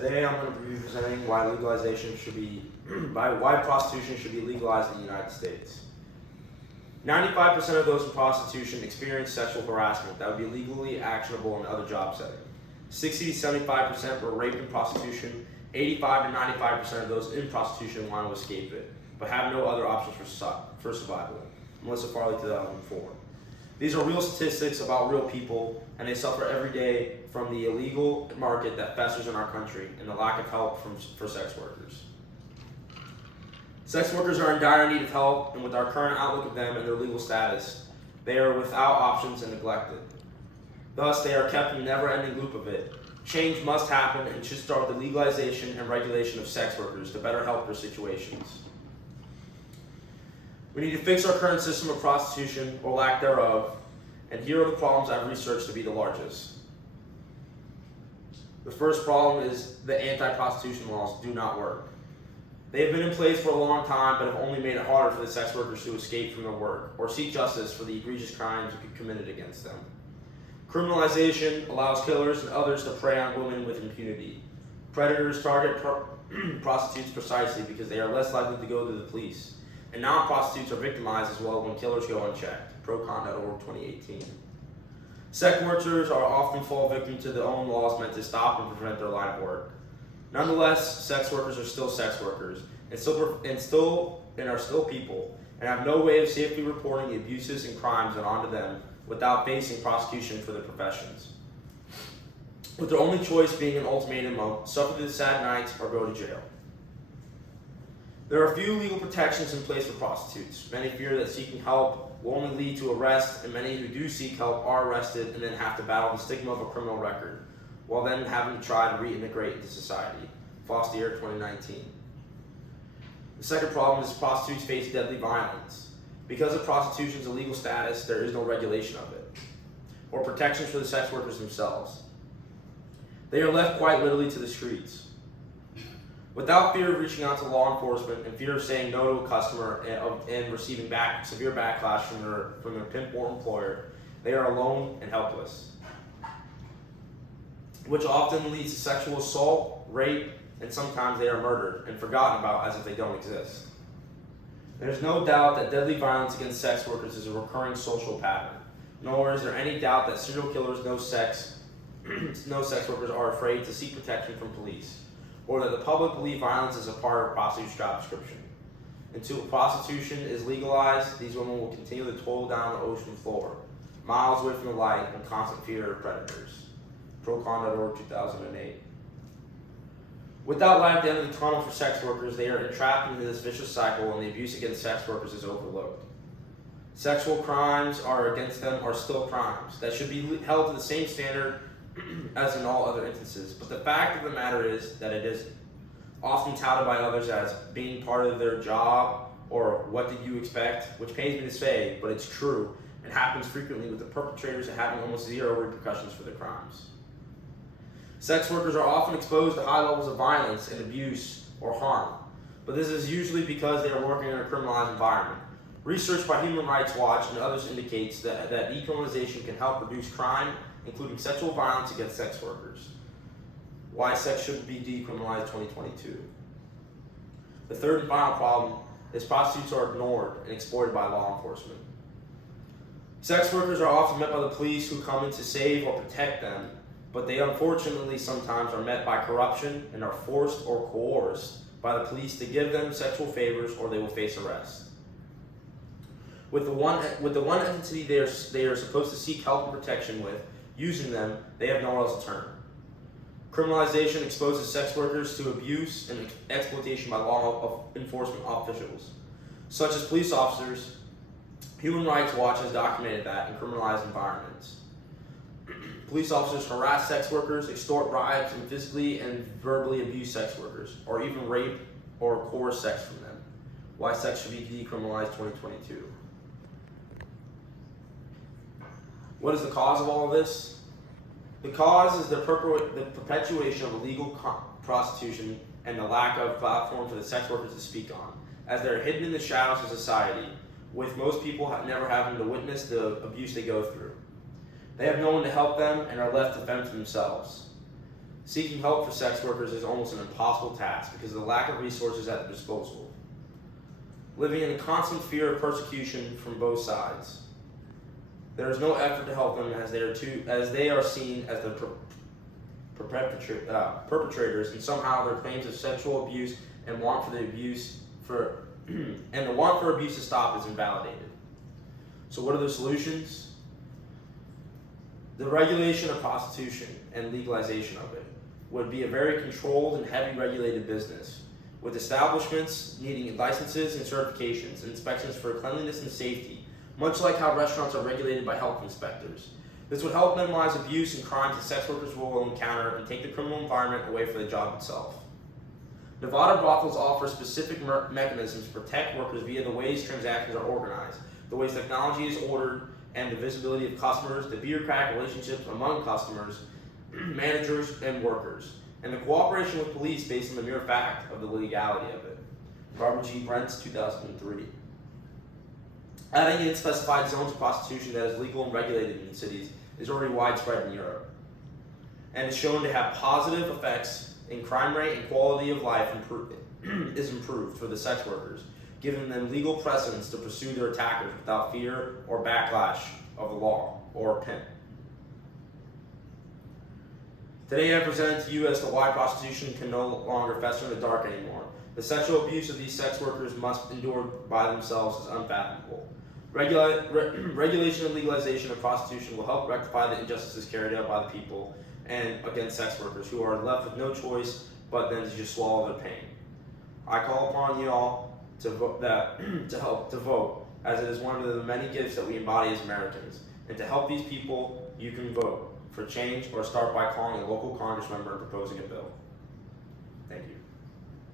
Today I'm going to be presenting why why prostitution should be legalized in the United States. 95% of those in prostitution experience sexual harassment that would be legally actionable in other job settings. 60 to 75% were raped in prostitution. 85 to 95% of those in prostitution want to escape it, but have no other options for survival. Melissa Farley, 2004. These are real statistics about real people, and they suffer every day from the illegal market that festers in our country and the lack of help for sex workers. Sex workers are in dire need of help, and with our current outlook of them and their legal status, they are without options and neglected. Thus, they are kept in a never-ending loop of it. Change must happen and should start with the legalization and regulation of sex workers to better help their situations. We need to fix our current system of prostitution, or lack thereof, and here are the problems I've researched to be the largest. The first problem is the anti-prostitution laws do not work. They have been in place for a long time, but have only made it harder for the sex workers to escape from their work or seek justice for the egregious crimes committed against them. Criminalization allows killers and others to prey on women with impunity. Predators target prostitutes precisely because they are less likely to go to the police. And non-prostitutes are victimized as well when killers go unchecked. Procon.org 2018. Sex workers are often fall victim to their own laws meant to stop and prevent their line of work. Nonetheless, sex workers are still sex workers and are still people, and have no way of safely reporting the abuses and crimes done onto them without facing prosecution for their professions, with their only choice being an ultimatum of suffer the sad nights or go to jail. There are few legal protections in place for prostitutes. Many fear that seeking help will only lead to arrest, and many who do seek help are arrested and then have to battle the stigma of a criminal record, while then having to try to reintegrate into society. Fostier, 2019. The second problem is prostitutes face deadly violence. Because of prostitution's illegal status, there is no regulation of it, or protections for the sex workers themselves. They are left quite literally to the streets. Without fear of reaching out to law enforcement and fear of saying no to a customer and receiving severe backlash from their pimp or employer, they are alone and helpless, which often leads to sexual assault, rape, and sometimes they are murdered and forgotten about as if they don't exist. There's no doubt that deadly violence against sex workers is a recurring social pattern, nor is there any doubt that serial killers no sex workers are afraid to seek protection from police, or that the public believe violence is a part of prostitute's job description. Until prostitution is legalized, these women will continue to toil down the ocean floor, miles away from the light and constant fear of predators. Procon.org 2008. Without light at the end of the tunnel for sex workers, they are entrapped into this vicious cycle, and the abuse against sex workers is overlooked. Sexual crimes against them are still crimes that should be held to the same standard as in all other instances, but the fact of the matter is that it is often touted by others as being part of their job, or what did you expect, which pains me to say, but it's true, and happens frequently, with the perpetrators having almost zero repercussions for their crimes. Sex workers are often exposed to high levels of violence and abuse or harm, but this is usually because they are working in a criminalized environment. Research by Human Rights Watch and others indicates that decriminalization can help reduce crime, including sexual violence against sex workers. Why sex should be decriminalized 2022. The third and final problem is prostitutes are ignored and exploited by law enforcement. Sex workers are often met by the police, who come in to save or protect them, but they unfortunately sometimes are met by corruption and are forced or coerced by the police to give them sexual favors, or they will face arrest. With the one entity they are supposed to seek help and protection with, using them, they have nowhere else to turn. Criminalization exposes sex workers to abuse and exploitation by law enforcement officials, such as police officers. Human Rights Watch has documented that in criminalized environments, police officers harass sex workers, extort bribes, and physically and verbally abuse sex workers, or even rape or coerce sex from them. Why sex should be decriminalized 2022. What is the cause of all of this? The cause is the perpetuation of illegal prostitution and the lack of platform for the sex workers to speak on, as they're hidden in the shadows of society, with most people never having to witness the abuse they go through. They have no one to help them and are left to fend for themselves. Seeking help for sex workers is almost an impossible task because of the lack of resources at their disposal. Living in a constant fear of persecution from both sides. There is no effort to help them as they are seen as the perpetrators, and somehow their claims of sexual abuse and want for abuse to stop is invalidated. So what are the solutions? The regulation of prostitution and legalization of it would be a very controlled and heavy regulated business, with establishments needing licenses and certifications and inspections for cleanliness and safety, much like how restaurants are regulated by health inspectors. This would help minimize abuse and crimes that sex workers will encounter and take the criminal environment away from the job itself. Nevada brothels offer specific mechanisms to protect workers via the ways transactions are organized, the ways technology is ordered, and the visibility of customers, the bureaucratic relationships among customers, managers, and workers, and the cooperation with police based on the mere fact of the legality of it. Robert G. Brent's 2003. Adding in specified zones of prostitution that is legal and regulated in cities is already widespread in Europe, and is shown to have positive effects in crime rate and quality of life is improved for the sex workers, giving them legal precedence to pursue their attackers without fear or backlash of the law or pimp. Today I present to you as to why prostitution can no longer fester in the dark anymore. The sexual abuse of these sex workers must endure by themselves is unfathomable. Regulation and legalization of prostitution will help rectify the injustices carried out by the people and against sex workers who are left with no choice but then to just swallow their pain. I call upon you all to vote to vote, as it is one of the many gifts that we embody as Americans. And to help these people, you can vote for change or start by calling a local Congress member and proposing a bill. Thank you.